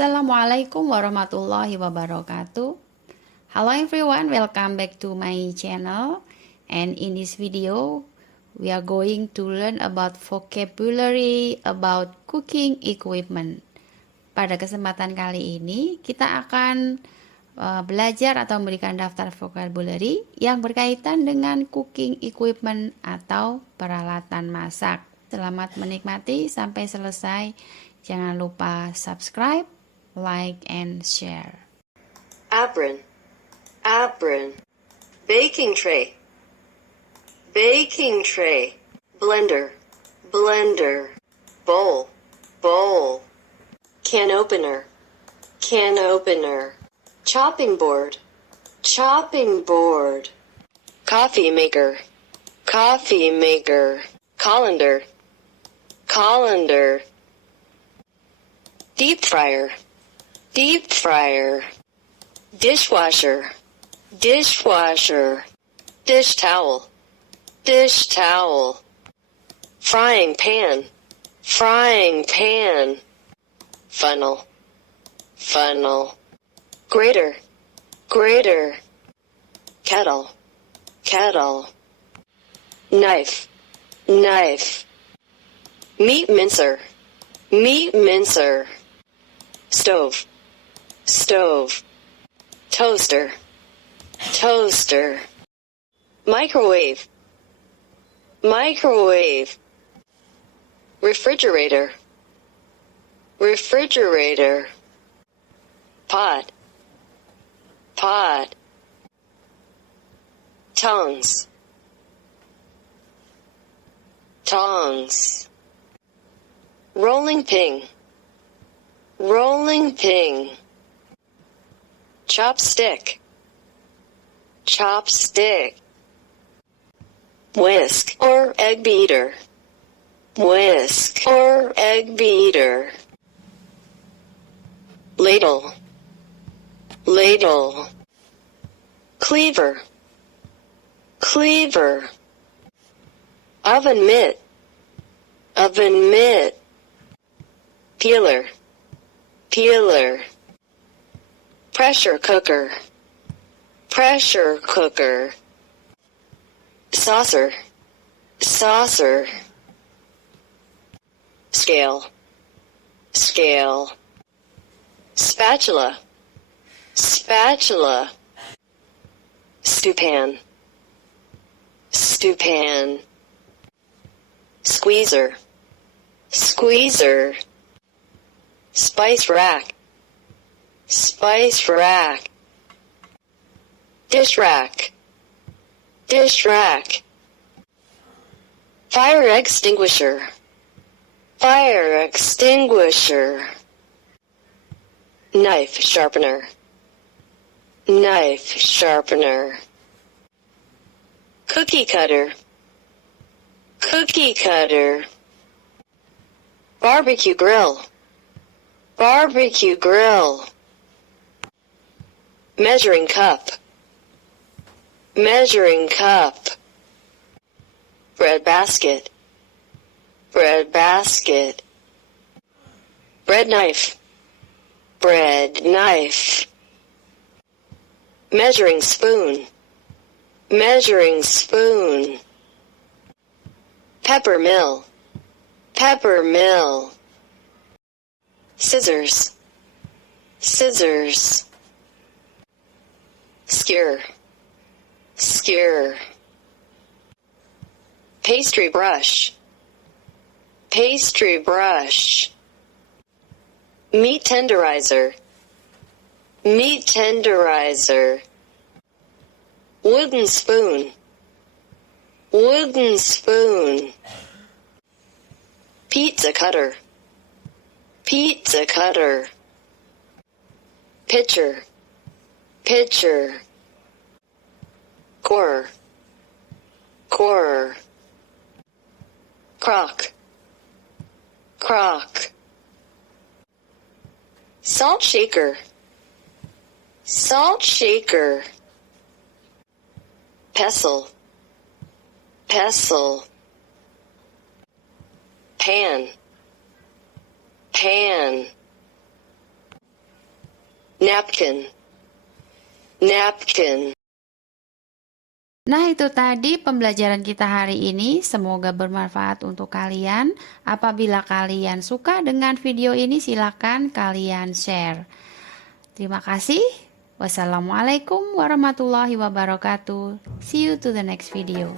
Assalamualaikum warahmatullahi wabarakatuh. Hello everyone, welcome back to my channel. And in this video, we are going to learn about vocabulary about cooking equipment. Pada kesempatan kali ini, kita akan belajar atau memberikan daftar vocabulary yang berkaitan dengan cooking equipment atau peralatan masak. Selamat menikmati sampai selesai. Jangan lupa subscribe, like, and share. Apron, baking tray, blender, bowl, can opener, chopping board, coffee maker, colander, deep fryer, dishwasher, dish towel, frying pan, funnel, grater, kettle, knife, meat mincer, stove, toaster, microwave, refrigerator, pot, tongs, rolling pin, chopstick, whisk or egg beater, ladle, cleaver, oven mitt, peeler, pressure cooker, saucer, scale, spatula, stewpan, squeezer, spice rack, dish rack, fire extinguisher, knife sharpener, cookie cutter, barbecue grill, measuring cup, bread basket, bread knife, measuring spoon, pepper mill, scissors, skewer, pastry brush, meat tenderizer, wooden spoon, pizza cutter, pitcher, core, crock, salt shaker, pestle, pan, napkin, napkin. Nah, itu tadi pembelajaran kita hari ini. Semoga bermanfaat untuk kalian. Apabila kalian suka dengan video ini, silakan kalian share. Terima kasih. Wassalamualaikum warahmatullahi wabarakatuh. See you to the next video.